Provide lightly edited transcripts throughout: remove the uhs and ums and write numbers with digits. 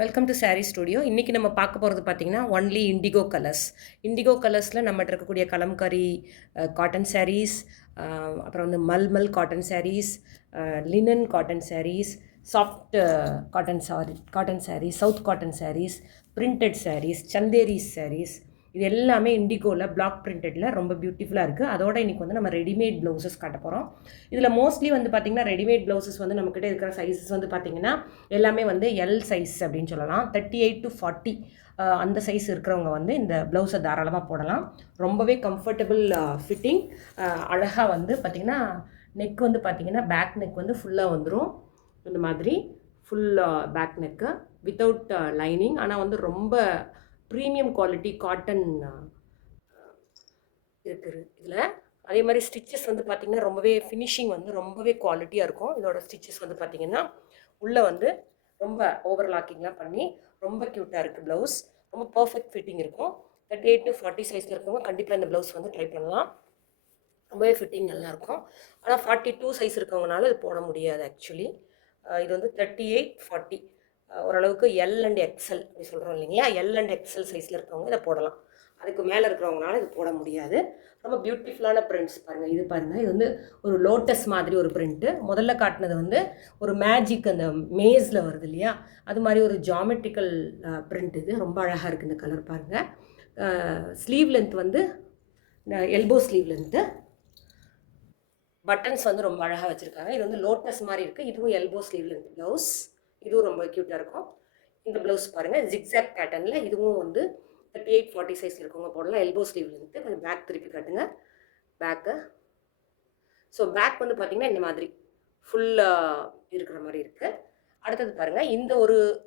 Welcome to sari studio. இன்றைக்கி நம்ம பார்க்க போகிறது பார்த்திங்கன்னா ஒன்லி இண்டிகோ கலர்ஸ். இண்டிகோ கலர்ஸில் நம்மகிட்ட இருக்கக்கூடிய கலம்காரி காட்டன் சாரீஸ், அப்புறம் வந்து malmal cotton sarees, linen cotton sarees, soft cotton sarees, south cotton sarees, printed sarees, Chanderis sarees, இது எல்லாமே இண்டிகோவில் பிளாக் பிரிண்டடில் ரொம்ப பியூட்டிஃபுல்லாக இருக்குது. அதோட இன்றைக்கி வந்து நம்ம ரெடிமேட் ப்ளவுசஸ் காட்ட போகிறோம். இதில் மோஸ்ட்லி வந்து பார்த்திங்கன்னா ரெடிமேட் ப்ளவுசஸ் வந்து நம்மக்கிட்ட இருக்கிற சைஸஸ் வந்து பார்த்திங்கன்னா எல்லாமே வந்து எல் சைஸ் அப்படின்னு சொல்லலாம். 38 to 40 அந்த சைஸ் இருக்கிறவங்க வந்து இந்த ப்ளவுஸை தாராளமாக போடலாம். ரொம்பவே கம்ஃபர்டபுள் ஃபிட்டிங். அழகாக வந்து பார்த்திங்கன்னா நெக் வந்து பார்த்திங்கன்னா பேக் நெக் வந்து ஃபுல்லாக வந்துடும். இந்த மாதிரி ஃபுல் பேக் நெக்கு வித்தவுட் லைனிங். ஆனால் வந்து ரொம்ப ப்ரீமியம் குவாலிட்டி காட்டன் இருக்குது இதில். அதே மாதிரி ஸ்டிச்சஸ் வந்து பார்த்திங்கன்னா ரொம்பவே ஃபினிஷிங் வந்து ரொம்பவே குவாலிட்டியாக இருக்கும். இதோட ஸ்டிச்சஸ் வந்து பார்த்திங்கன்னா உள்ளே வந்து ரொம்ப ஓவர்லாக்கிங்லாம் பண்ணி ரொம்ப க்யூட்டாக இருக்குது. ப்ளவுஸ் ரொம்ப பர்ஃபெக்ட் ஃபிட்டிங் இருக்கும். 38 to 40 சைஸில் இருக்கவங்க கண்டிப்பாக இந்த ப்ளவுஸ் வந்து ட்ரை பண்ணலாம். ரொம்பவே ஃபிட்டிங் நல்லாயிருக்கும். ஆனால் 42 சைஸ் இருக்கவங்கனால இது போட முடியாது ஆக்சுவலி. இது வந்து 38, 40 ஓரளவுக்கு எல் அண்ட் எக்ஸல் அப்படி சொல்கிறோம் இல்லைங்களா. எல் அண்ட் எக்ஸல் சைஸில் இருக்கவங்க இதை போடலாம். அதுக்கு மேலே இருக்கிறவங்கனால இது போட முடியாது. ரொம்ப பியூட்டிஃபுல்லான பிரிண்ட்ஸ் பாருங்கள். இது பாருங்கள், இது வந்து ஒரு லோட்டஸ் மாதிரி ஒரு பிரிண்ட்டு. முதல்ல காட்டினது வந்து ஒரு மேஜிக் அந்த மேஸில் வருது இல்லையா, அது மாதிரி ஒரு ஜாமெட்ரிக்கல் பிரிண்ட். இது ரொம்ப அழகாக இருக்குது. இந்த கலர் பாருங்கள். ஸ்லீவ் லென்த் வந்து எல்போ ஸ்லீவ் லென்த்து. பட்டன்ஸ் வந்து ரொம்ப அழகாக வச்சுருக்காங்க. இது வந்து லோட்டஸ் மாதிரி இருக்குது. இதுவும் எல்போ ஸ்லீவ் லென்த் ப்ளவுஸ். இதுவும் ரொம்ப க்யூட்டாக இருக்கும். இந்த ப்ளவுஸ் பாருங்கள், ஜிக்ஸாக் பேட்டர்னில். இதுவும் வந்து 38, 40 சைஸ் இருக்கவங்க போடலாம். Elbow sleeve length. கொஞ்சம் பேக் திருப்பி காட்டுங்க பேக்கு. ஸோ பேக் வந்து பார்த்திங்கன்னா இந்த மாதிரி ஃபுல்லாக இருக்கிற மாதிரி இருக்குது. அடுத்தது பாருங்கள்,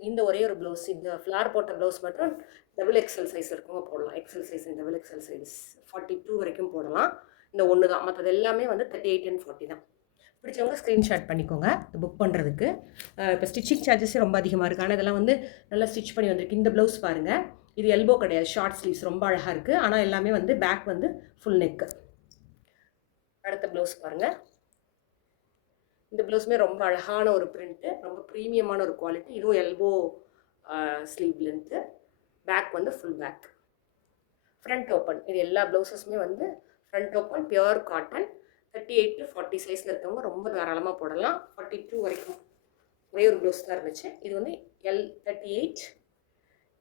இந்த ஒரே ஒரு ப்ளவுஸ், இந்த ஃப்ளார் போட்ட ப்ளவுஸ் மட்டும் டபுள் எக்ஸல் சைஸ் இருக்கவங்க போடலாம். XL size and double XL size 42 வரைக்கும் போடலாம். இந்த ஒன்று தான். மற்றது எல்லாமே வந்து 38 and 40 தான். பிடிச்சவங்க ஸ்க்ரீன்ஷாட் பண்ணிக்கோங்க புக் பண்ணுறதுக்கு. இப்போ ஸ்டிச்சிங் சார்ஜஸே ரொம்ப அதிகமாக இருக்குது. ஆனால் இதெல்லாம் வந்து நல்லா ஸ்டிச் பண்ணி வந்திருக்கு. இந்த ப்ளவுஸ் பாருங்கள், இது எல்போ கிடையாது, ஷார்ட் ஸ்லீவ்ஸ். ரொம்ப அழகாக இருக்குது. ஆனால் எல்லாமே வந்து பேக் வந்து ஃபுல் நெக்கு. அடுத்த ப்ளவுஸ் பாருங்கள். இந்த ப்ளவுஸுமே ரொம்ப அழகான ஒரு பிரிண்ட்டு, ரொம்ப ப்ரீமியமான ஒரு குவாலிட்டி. இதுவும் எல்போ ஸ்லீவ் லென்த்து. பேக் வந்து ஃபுல் பேக். Front open. இது எல்லா ப்ளவுஸஸுமே வந்து front open, pure cotton. 38 to 40 சைஸில் இருக்கவங்க ரொம்ப தாராளமாக போடலாம். 42 வரைக்கும் ஒரே ஒரு ப்ளவுஸ் தான் இருந்துச்சு. இது வந்து எல் 38,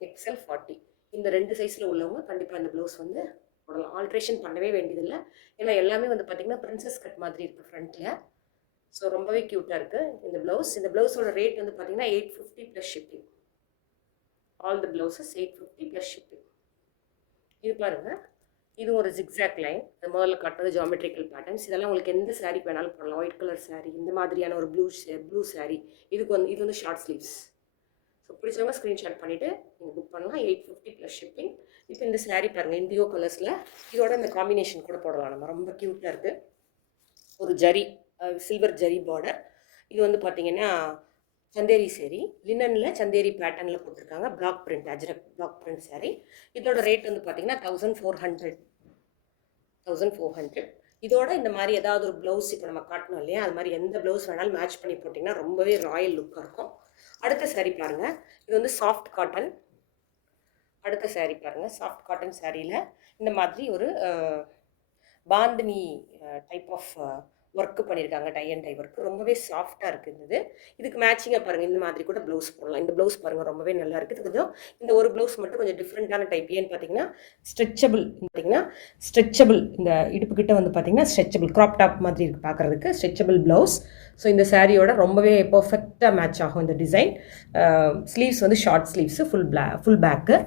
எக்ஸ்எல் 40. இந்த 2 சைஸில் உள்ளவங்க கண்டிப்பாக இந்த ப்ளவுஸ் வந்து போடலாம். ஆல்ட்ரேஷன் பண்ணவே வேண்டியதில்லை. ஏன்னா எல்லாமே வந்து பார்த்திங்கன்னா பிரின்சஸ் கட் மாதிரி இருக்குது ஃப்ரண்ட்டில். ஸோ ரொம்பவே க்யூட்டாக இருக்குது இந்த ப்ளவுஸ். இந்த ப்ளவுஸோட ரேட் வந்து பார்த்திங்கன்னா 850 plus shipping. All the blouses 850 plus shipping. இது பாருங்கள், இது ஒரு ஜிக்ஸாக் லைன். அது முதல்ல காட்டுறது ஜாமெட்ரிக்கல் பேட்டர்ன்ஸ். இதெல்லாம் உங்களுக்கு எந்த சாரீக்கு வேணாலும் போடலாம். ஒயிட் கலர் சாரீ, இந்த மாதிரியான ஒரு ப்ளூ சாரீ, இது வந்து ஷார்ட் ஸ்லீவ்ஸ். ஸோ பிடிச்சவங்க ஸ்க்ரீன்ஷாட் பண்ணிவிட்டு நீங்கள் புக் பண்ணலாம். 850 ப்ளஸ் ஷிப்பிங். இப்போ இந்த சாரீ பாருங்கள், இண்டிகோ கலர்ஸில். இதோட இந்த காம்பினேஷன் கூட போடலாம் நம்ம. ரொம்ப க்யூட்டாக இருக்குது. ஒரு ஜரி, சில்வர் ஜரி பார்டர். இது வந்து பார்த்திங்கன்னா சந்தேரி சாரீ, லினனில் சந்தேரி பேட்டர்னில் கொடுத்துருக்காங்க. Block print, Ajrakh block print sari. இதோட ரேட் வந்து பார்த்திங்கன்னா 1400. இதோட இந்த மாதிரி ஏதாவது ஒரு ப்ளவுஸ் இப்போ நம்ம காட்டணும் இல்லையா, அது மாதிரி எந்த ப்ளவுஸ் வேணாலும் மேட்ச் பண்ணி போட்டிங்கன்னா ரொம்பவே ராயல் லுக்காக இருக்கும். அடுத்த சாரீ பாருங்கள், இது வந்து சாஃப்ட் காட்டன். அடுத்த சாரீ பாருங்கள், சாஃப்ட் காட்டன் சாரியில் இந்த மாதிரி ஒரு பாந்தினி டைப் ஆஃப் ஒர்க்கு பண்ணியிருக்காங்க. டை அண்ட் டை ஒர்க்கு ரொம்பவே சாஃப்டாக இருக்குது. இதுக்கு மேட்சிங்காக பாருங்கள், இந்த மாதிரி கூட ப்ளவுஸ் போடலாம். இந்த ப்ளவுஸ் பாருங்கள், ரொம்பவே நல்லா இருக்குது. இது கொஞ்சம் இந்த ஒரு ப்ளவுஸ் மட்டும் கொஞ்சம் டிஃப்ரெண்ட்டான டைப். ஏன்னு பார்த்தீங்கன்னா ஸ்ட்ரெச்சபிள் இந்த இடுப்புக்கிட்ட வந்து பார்த்திங்கன்னா ஸ்ட்ரெச்சபிள் க்ராப் டாப் மாதிரி இருக்குது பார்க்குறதுக்கு. Stretchable blouse. ஸோ இந்த சாரியோட ரொம்பவே பர்ஃபெக்டாக மேட்ச் ஆகும் இந்த டிசைன். ஸ்லீவ்ஸ் வந்து ஷார்ட் ஸ்லீவ்ஸு, ஃபுல் பேக்கு.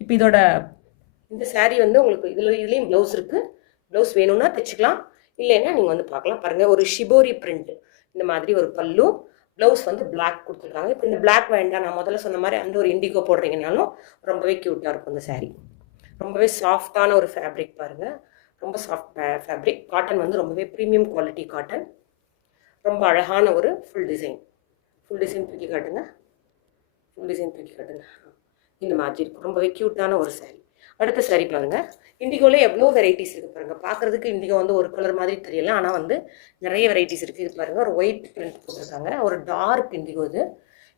இப்போ இதோட இந்த சாரீ வந்து உங்களுக்கு இதுலேயும் ப்ளவுஸ் இருக்குது. ப்ளவுஸ் வேணும்னா தைச்சிக்கலாம், இல்லைன்னா நீங்கள் வந்து பார்க்கலாம். பாருங்கள், ஒரு ஷிபோரி பிரிண்ட். இந்த மாதிரி ஒரு பல்லு, ப்ளவுஸ் வந்து பிளாக் கொடுத்துருக்காங்க. இப்போ இந்த பிளாக் வேண்டாம், நான் முதல்ல சொன்ன மாதிரி அந்த ஒரு இண்டிகோ போடுறீங்கனாலும் ரொம்பவே க்யூட்டாக இருக்கும் இந்த சாரீ. ரொம்பவே சாஃப்டான ஒரு ஃபேப்ரிக் பாருங்கள். ரொம்ப சாஃப்ட் ஃபேப்ரிக். காட்டன் வந்து ரொம்பவே ப்ரீமியம் குவாலிட்டி காட்டன். ரொம்ப அழகான ஒரு ஃபுல் டிசைன் தூக்கி காட்டுங்க. இந்த மாதிரி இருக்கும். ரொம்பவே க்யூட்டான ஒரு சாரீ. அடுத்த சாரீ பாருங்கள். இண்டிகோவில் எவ்வளோ வெரைட்டிஸ் இருக்குது பாருங்கள். பார்க்குறதுக்கு இண்டிகோ வந்து ஒரு கலர் மாதிரி தெரியல, ஆனால் வந்து நிறைய வெரைட்டிஸ் இருக்குது. இது பாருங்கள், ஒரு ஒயிட் பிரிண்ட் போட்டிருக்காங்க. ஒரு டார்க் இண்டிகோ.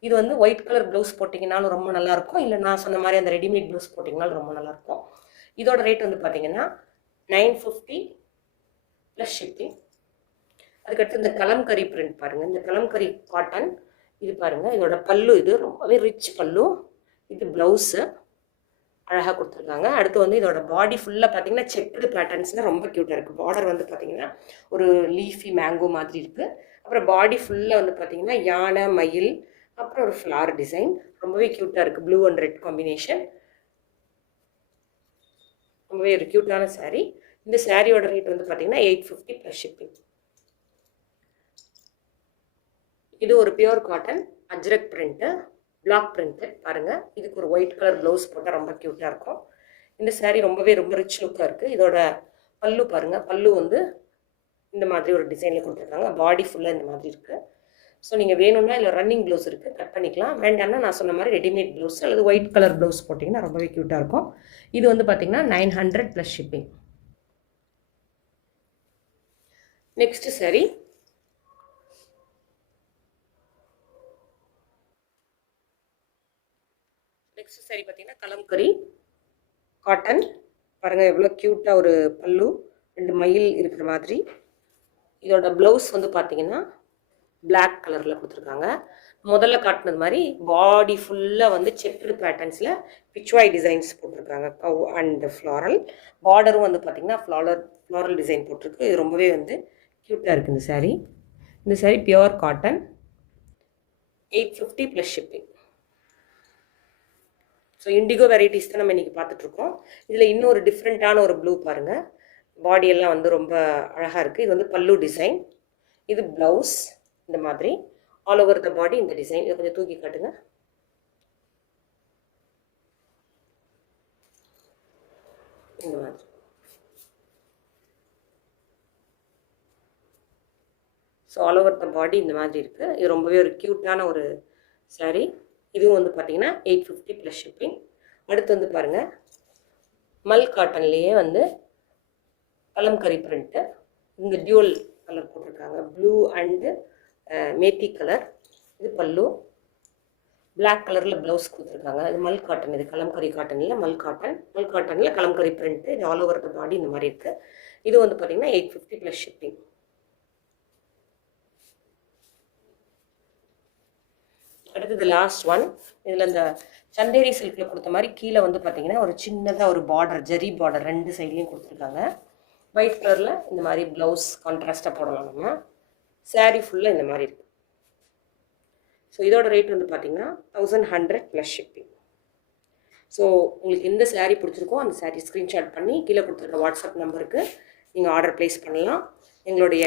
இது வந்து ஒயிட் கலர் ப்ளவுஸ் போட்டிங்கனாலும் ரொம்ப நல்லாயிருக்கும், இல்லை நான் சொன்ன மாதிரி அந்த ரெடிமேட் ப்ளவுஸ் போட்டிங்கனாலும் ரொம்ப நல்லாயிருக்கும். இதோட ரேட் வந்து பார்த்தீங்கன்னா 950 ப்ளஸ் ஷிப்பிங். அதுக்கடுத்து இந்த கலம்கரி பிரிண்ட் பாருங்கள், இந்த கலம்கரி காட்டன் இது பாருங்கள். இதோட பல்லு இது ரொம்பவே ரிச் பல்லு. இது ப்ளவுஸு அழகாக கொடுத்துருக்காங்க. அடுத்து வந்து இதோட பாடி ஃபுல்லாக பார்த்தீங்கன்னா செக்குடு பேட்டர்ன்ஸ்லாம் ரொம்ப க்யூட்டாக இருக்குது. பார்டர் வந்து பார்த்தீங்கன்னா ஒரு லீஃபி மேங்கோ மாதிரி இருக்குது. அப்புறம் பாடி ஃபுல்லாக வந்து பார்த்தீங்கன்னா யானை, மயில், அப்புறம் ஒரு ஃப்ளார் டிசைன் ரொம்பவே க்யூட்டாக இருக்குது. ப்ளூ அண்ட் ரெட் காம்பினேஷன், ரொம்பவே ஒரு க்யூட்டான சாரீ. இந்த சாரியோட ரேட் வந்து பார்த்தீங்கன்னா 850 ப்ளஸ் ஷிப்பிங். இது ஒரு pure cotton Ajrakh print, block print பாருங்கள். இதுக்கு ஒரு ஒயிட் கலர் ப்ளவுஸ் போட்டால் ரொம்ப க்யூட்டாக இருக்கும். இந்த சாரீ ரொம்ப ரிச் லுக்காக இருக்குது. இதோட பல்லு பாருங்கள், பல்லு வந்து இந்த மாதிரி ஒரு டிசைனில் கொடுத்துருக்காங்க. பாடி ஃபுல்லாக இந்த மாதிரி இருக்குது. ஸோ நீங்கள் வேணும்னா இல்லை ரன்னிங் ப்ளவுஸ் இருக்குது, கட் பண்ணிக்கலாம். வேண்டாம்னா நான் சொன்ன மாதிரி ரெடிமேட் ப்ளவுஸ் அல்லது ஒயிட் கலர் ப்ளவுஸ் போட்டிங்கன்னா ரொம்பவே க்யூட்டாக இருக்கும். இது வந்து பார்த்திங்கன்னா 900 ப்ளஸ் ஷிப்பிங். நெக்ஸ்ட்டு சாரீ பார்த்தீங்கன்னா கலம்கரி காட்டன் பாருங்கள், எவ்வளோ க்யூட்டாக ஒரு பல்லு, 2 மயில் இருக்கிற மாதிரி. இதோட ப்ளவுஸ் வந்து பார்த்தீங்கன்னா பிளாக் கலரில் கொடுத்துருக்காங்க. முதல்ல காட்டினது மாதிரி பாடி ஃபுல்லாக வந்து செக்குடு பேட்டர்ன்ஸில் பிச்வாய் டிசைன்ஸ் போட்டிருக்காங்க. கவ் அண்ட் ஃப்ளாரல் பார்டரும் வந்து பார்த்திங்கன்னா ஃப்ளாரல் டிசைன் போட்டிருக்கு. இது ரொம்பவே வந்து க்யூட்டாக இருக்குது இந்த சாரீ. இந்த sari pure cotton, 850 plus shipping. So indigo varieties தான் நம்ம இன்றைக்கி பார்த்துட்ருக்கோம். இதில் இன்னொரு டிஃப்ரெண்ட்டான ஒரு ப்ளூ பாருங்கள், பாடியெல்லாம் வந்து ரொம்ப அழகாக இருக்குது. இது வந்து பல்லு டிசைன், இது ப்ளவுஸ் இந்த மாதிரி ஆல் ஓவர் த பாடி இந்த டிசைன். இதை கொஞ்சம் தூக்கி காட்டுங்க. இந்த மாதிரி ஸோ ஆல் ஓவர் த பாடி இந்த மாதிரி இருக்குது. இது ரொம்பவே ஒரு க்யூட்டான ஒரு சாரீ. இதுவும் வந்து பார்த்தீங்கன்னா 850 ப்ளஸ் ஷிப்பிங். அடுத்து வந்து பாருங்கள், மல் காட்டன்லேயே வந்து கலம்கரி பிரிண்ட்டு, இந்த டியூவல் கலர் போட்டிருக்காங்க, ப்ளூ அண்டு மேத்தி கலர். இது பல்லு, பிளாக் கலரில் ப்ளவுஸ் கொடுத்துருக்காங்க. இது மல் காட்டன், இது கலம்கரி காட்டனில் மல் காட்டனில் கலம்கரி பிரிண்ட்டு. இது ஆல் ஓவர் த பாடி இந்த மாதிரி இருக்குது. இது வந்து பார்த்திங்கன்னா 850 ப்ளஸ் ஷிப்பிங். அடுத்தது லாஸ்ட் ஒன். இதில் இந்த சந்தேரி சில்கில் கொடுத்த மாதிரி கீழே வந்து பார்த்திங்கன்னா ஒரு சின்னதாக ஒரு பார்டர், ஜெரி பார்டர் 2 சைட்லேயும் கொடுத்துருக்காங்க. ஒயிட் கலரில் இந்த மாதிரி ப்ளவுஸ் கான்ட்ராஸ்ட்டாக போடலாம் நம்ம. சாரீ ஃபுல்லாக இந்த மாதிரி இருக்குது. ஸோ இதோட ரேட் வந்து பார்த்திங்கன்னா 1100 ப்ளஸ் ஷிப்பிங். ஸோ உங்களுக்கு எந்த சாரீ பிடிச்சிருக்கோ அந்த சாரீ ஸ்க்ரீன்ஷாட் பண்ணி கீழே கொடுத்துருக்க வாட்ஸ்அப் நம்பருக்கு நீங்கள் ஆர்டர் ப்ளேஸ் பண்ணலாம். எங்களுடைய